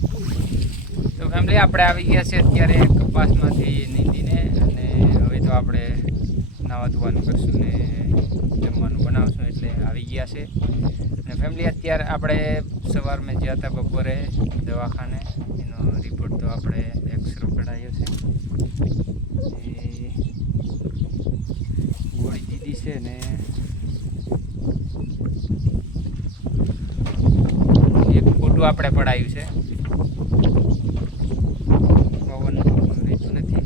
તો ફેમિલી આપણે આવી ગયા છે અત્યારે કપાસમાંથી નીંદીને, અને હવે તો આપણે નાવા ધોવાનું કરશું ને જમવાનું બનાવશું, એટલે આવી ગયા છે. અને ફેમિલી અત્યારે આપણે સવારમાં ગયા હતા બપોરે દવાખાને, એનો રિપોર્ટ તો આપણે એક્સરે કઢાવ્યો છે, ગોળી દીધી છે ને એક ફોટું આપણે પડાયું છે. પવન રહેતું નથી.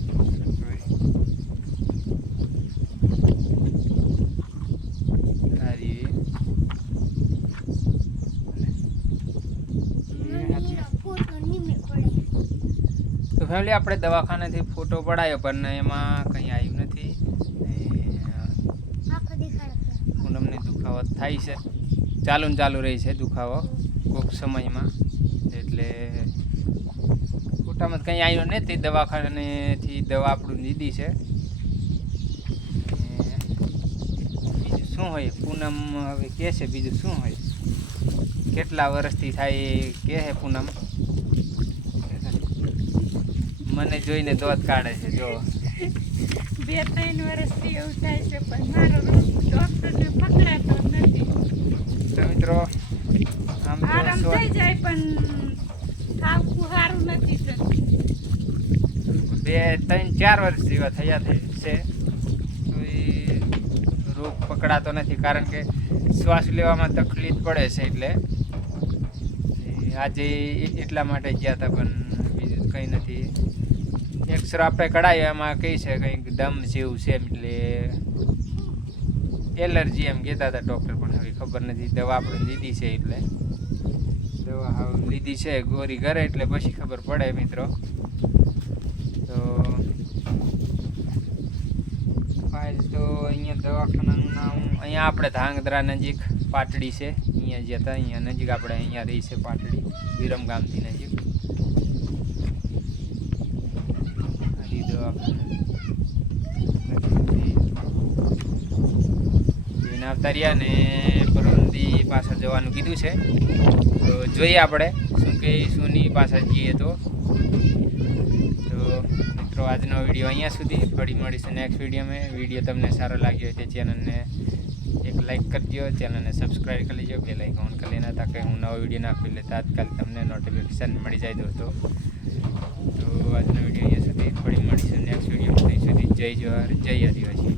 તો ફેમિલી આપણે દવાખાનેથી ફોટો પડાયો પણ એમાં કંઈ આવ્યું નથી. પૂનમને દુખાવો થાય છે, ચાલુ રહી છે દુખાવો કોઈક સમયમાં, એટલે ફોટામાં કંઈ આવ્યું નથી. દવાખાનેથી દવા આપણું લીધી છે. બીજું શું હોય પૂનમ હવે કહે છે, બીજું શું હોય, કેટલા વર્ષથી થાય એ કહે છે પૂનમ. મને જોઈને દોત કાઢે છે. જો 2-3 વર્ષથી એવું થાય છે, પણ મારો ડોક્ટરને પકડાતો નથી. તો મિત્રો આરામ થઈ જાય પણ ખાવું સારું નથી થતું. 2-3-4 વર્ષ જેવા થયા છે. તો એ રોગ પકડાતો નથી, કારણ કે શ્વાસ લેવામાં તકલીફ પડે છે, એટલે આજે એટલા માટે ગયા હતા. પણ બીજું કંઈ નથી. એક્સરે આપણે કઢાયો એમાં કહી છે કંઈક દમ જેવું છે, એટલે એલર્જી એમ કહેતા હતા ડૉક્ટર, પણ હવે ખબર નથી. દવા આપણે લીધી છે, એટલે દવા લીધી છે ગોરી ઘરે, એટલે પછી ખબર પડે મિત્રો. તો ફાઇલ તો અહીંયા દવાખાનાનું નામ અહીંયા આપણે ધાંગધ્રા નજીક પાટડી છે, અહીંયા જ્યાં હતા અહીંયા નજીક આપણે અહીંયા રહી છે પાટડી, વિરમગામથી નજીક. જોઈને આવતા રહ્યા ને પરમદી પાછળ જવાનું કીધું છે, તો જોઈએ આપણે શું કે શુંની પાછળ જઈએ. તો મિત્રો આજનો વિડીયો અહીંયા સુધી, ફરી મળીશું નેક્સ્ટ વિડીયોમાં. વિડીયો તમને સારો લાગ્યો હોય તો ચેનલને એક લાઈક કરજો, ચેનલને સબસ્ક્રાઈબ કરી લેજો, બેલ આઇકન ઓન કરી લેના, તાકે હું નવો વિડીયો નાખું એટલે તાત્કાલિક તમને નોટિફિકેશન મળી જાય દોસ્તો. તો આજનો વિડીયો અહીંયા સુધી, ફરી મળીશું નેક્સ્ટ વિડીયોમાં. ત્યાં સુધી જય જવાહર, જય આદિવાસી.